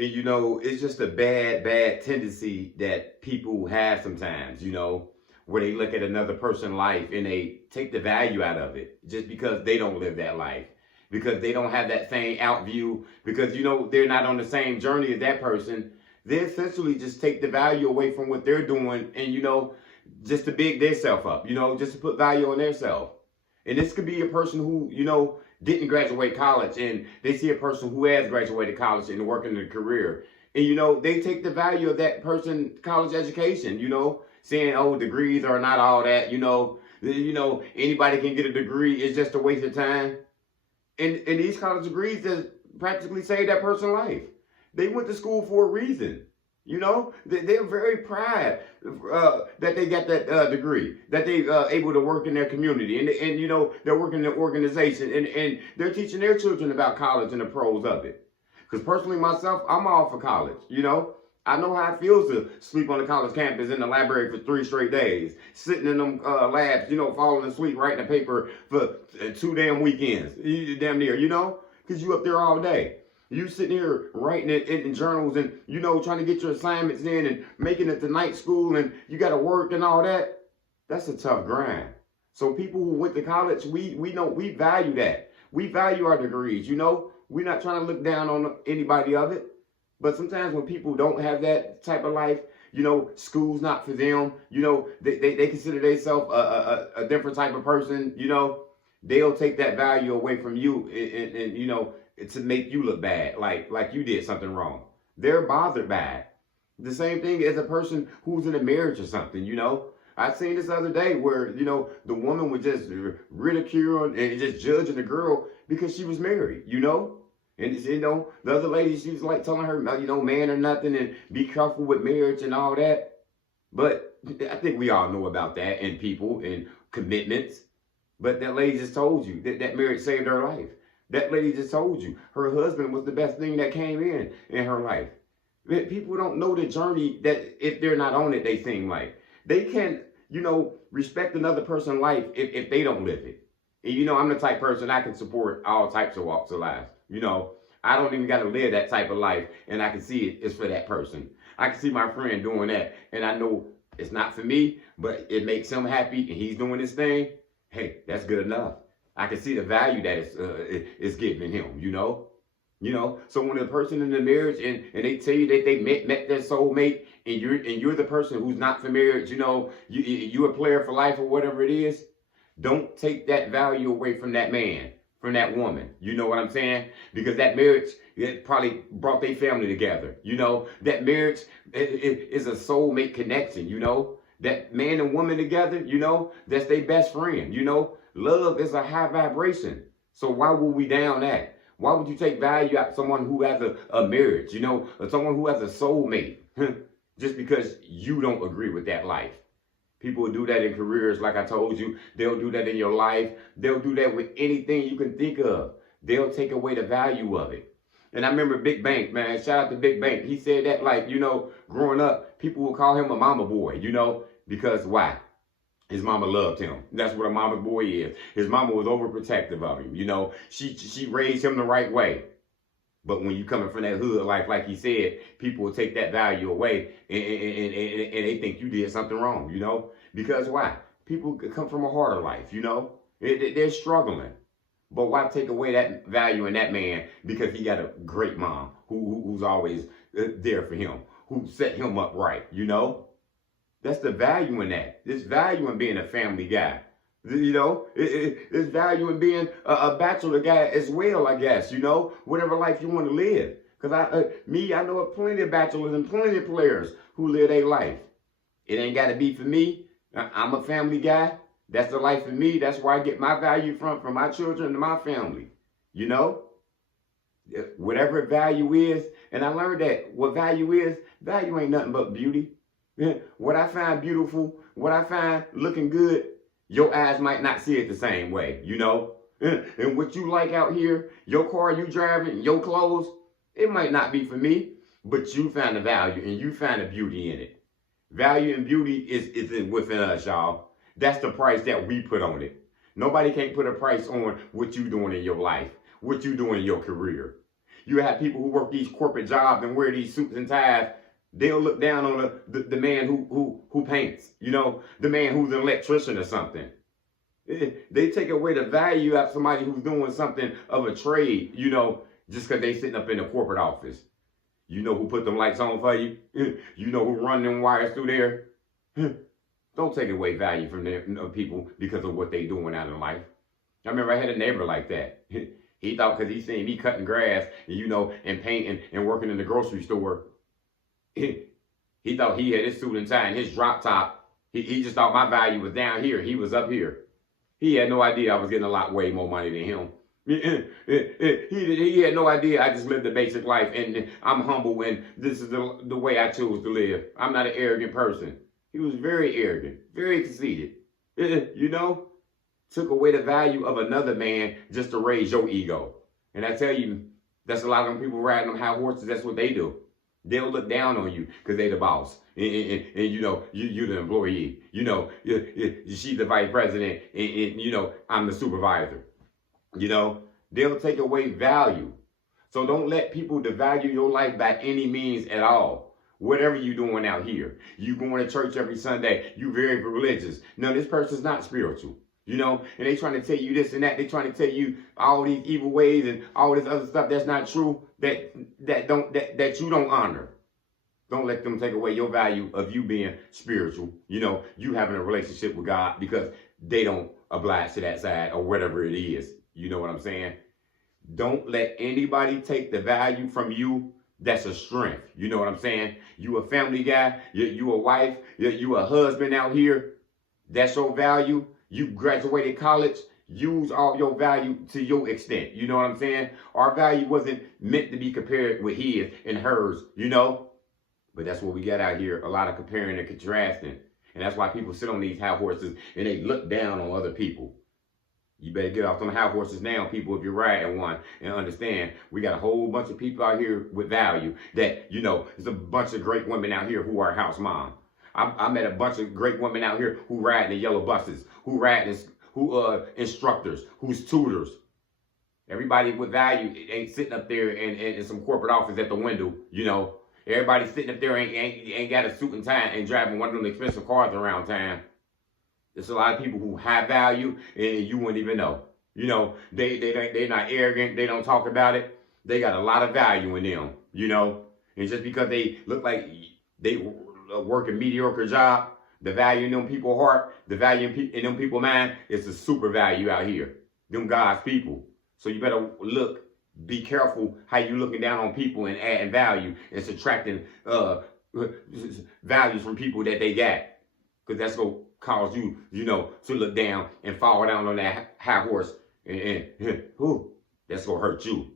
And it's just a bad tendency that people have sometimes, where they look at another person's life and they take the value out of it just because they don't live that life. Because they don't have that same out view, because they're not on the same journey as that person. They essentially just take the value away from what they're doing, and just to big themselves up, just to put value on themselves. And this could be a person who, didn't graduate college, and they see a person who has graduated college and working in a career. And, they take the value of that person's college education, saying, oh, degrees are not all that, anybody can get a degree. It's just a waste of time. And these college degrees just practically saved that person's life. They went to school for a reason. They're very proud that they got that degree, that they able to work in their community, and they're working in their organization, and they're teaching their children about college and the pros of it. Because personally, myself, I'm all for college. I know how it feels to sleep on the college campus in the library for 3 straight days, sitting in them labs, falling asleep writing a paper for 2 damn weekends, damn near, because you up there all day. You sitting here writing it in journals and, trying to get your assignments in and making it to night school, and you got to work and all that. That's a tough grind. So people who went to college, we know, we value that. We value our degrees, We're not trying to look down on anybody of it. But sometimes when people don't have that type of life, school's not for them, they consider themselves a different type of person, they'll take that value away from you and to make you look bad, like you did something wrong. They're bothered by it. The same thing as a person who's in a marriage or something, I seen this other day where, the woman was just ridiculing and just judging the girl because she was married, And, the other lady, she was like telling her, man or nothing, and be careful with marriage and all that. But I think we all know about that, and people and commitments. But that lady just told you that marriage saved her life. That lady just told you her husband was the best thing that came in her life. People don't know the journey that if they're not on it, they seem like. They can't, respect another person's life if they don't live it. And, I'm the type of person I can support all types of walks of life. I don't even got to live that type of life, and I can see it's for that person. I can see my friend doing that, and I know it's not for me, but it makes him happy, and he's doing his thing. Hey, that's good enough. I can see the value that it's giving him, So when a person in the marriage and they tell you that they met their soulmate, and you're the person who's not for marriage, you're a player for life or whatever it is, don't take that value away from that man, from that woman. You know what I'm saying? Because that marriage, it probably brought their family together. That marriage is a soulmate connection, That man and woman together, that's their best friend, Love is a high vibration. So why would we down that? Why would you take value out of someone who has a marriage, or someone who has a soulmate, just because you don't agree with that life? People will do that in careers, like I told you. They'll do that in your life. They'll do that with anything you can think of. They'll take away the value of it. And I remember Big Bank, man. Shout out to Big Bank. He said that, growing up, people would call him a mama boy, because why? His mama loved him. That's what a mama's boy is. His mama was overprotective of him, She raised him the right way. But when you coming from that hood life, like he said, people will take that value away and they think you did something wrong, Because why? People come from a harder life, They're struggling. But why take away that value in that man because he got a great mom who's always there for him, who set him up right, That's the value in that. There's value in being a family guy. There's value in being a bachelor guy as well, I guess, whatever life you want to live. Because I know plenty of bachelors and plenty of players who live their life. It ain't got to be for me. I'm a family guy. That's the life for me. That's where I get my value from my children and my family. Whatever value is, and I learned that what value ain't nothing but beauty. What I find beautiful, what I find looking good, your eyes might not see it the same way, And what you like out here, your car you driving, your clothes, it might not be for me, but you find the value and you find the beauty in it. Value and beauty is within us, y'all. That's the price that we put on it. Nobody can put a price on what you doing in your life, what you doing in your career. You have people who work these corporate jobs and wear these suits and ties. They'll look down on the man who paints, you know, the man who's an electrician or something. They take away the value out of somebody who's doing something of a trade, you know, just because they sitting up in the corporate office. You know who put them lights on for you? You know who run them wires through there? Don't take away value from them people because of what they doing out in life. I remember I had a neighbor like that. He thought because he seen me cutting grass, you know, and painting and working in the grocery store, he thought he had his suit and tie and his drop top. He just thought my value was down here. He was up here. He had no idea I was getting a lot way more money than him. He had no idea I just lived a basic life and I'm humble and this is the way I choose to live. I'm not an arrogant person. He was very arrogant, very conceited. You know, took away the value of another man just to raise your ego. And I tell you, that's a lot of them people riding on high horses. That's what they do. They'll look down on you because they the boss. And you know, you the employee. You know, she's the vice president. And you know, I'm the supervisor. You know, they'll take away value. So don't let people devalue your life by any means at all. Whatever you're doing out here. You going to church every Sunday. You very religious. No, this person's not spiritual. You know, and they trying to tell you this and that. They trying to tell you all these evil ways and all this other stuff that's not true, that you don't honor. Don't let them take away your value of you being spiritual. You know, you having a relationship with God because they don't oblige to that side or whatever it is. You know what I'm saying? Don't let anybody take the value from you. That's a strength. You know what I'm saying? You a family guy. You a wife. You a husband out here. That's your value. You graduated college. Use all your value to your extent. You know what I'm saying? Our value wasn't meant to be compared with his and hers, you know? But that's what we got out here. A lot of comparing and contrasting. And that's why people sit on these high horses and they look down on other people. You better get off them high horses now, people, if you're riding one, and understand we got a whole bunch of people out here with value that, you know, there's a bunch of great women out here who are house mom. I met a bunch of great women out here who ride in the yellow buses, who ride in, instructors, who's tutors. Everybody with value ain't sitting up there in some corporate office at the window, you know. Everybody sitting up there ain't got a suit and tie and driving one of them expensive cars around town. There's a lot of people who have value and you wouldn't even know. You know, they're not arrogant. They don't talk about it. They got a lot of value in them, you know. And just because they look like they work a mediocre job, the value in them people's heart, the value in them people's mind is the super value out here. Them God's people. So you better look, be careful how you looking down on people and adding value and subtracting values from people that they got. Because that's going to cause you, you know, to look down and fall down on that high horse. And that's going to hurt you.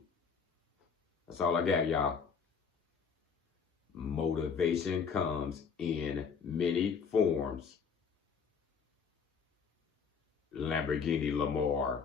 That's all I got, y'all. Motivation comes in many forms. Lamborghini Lamar.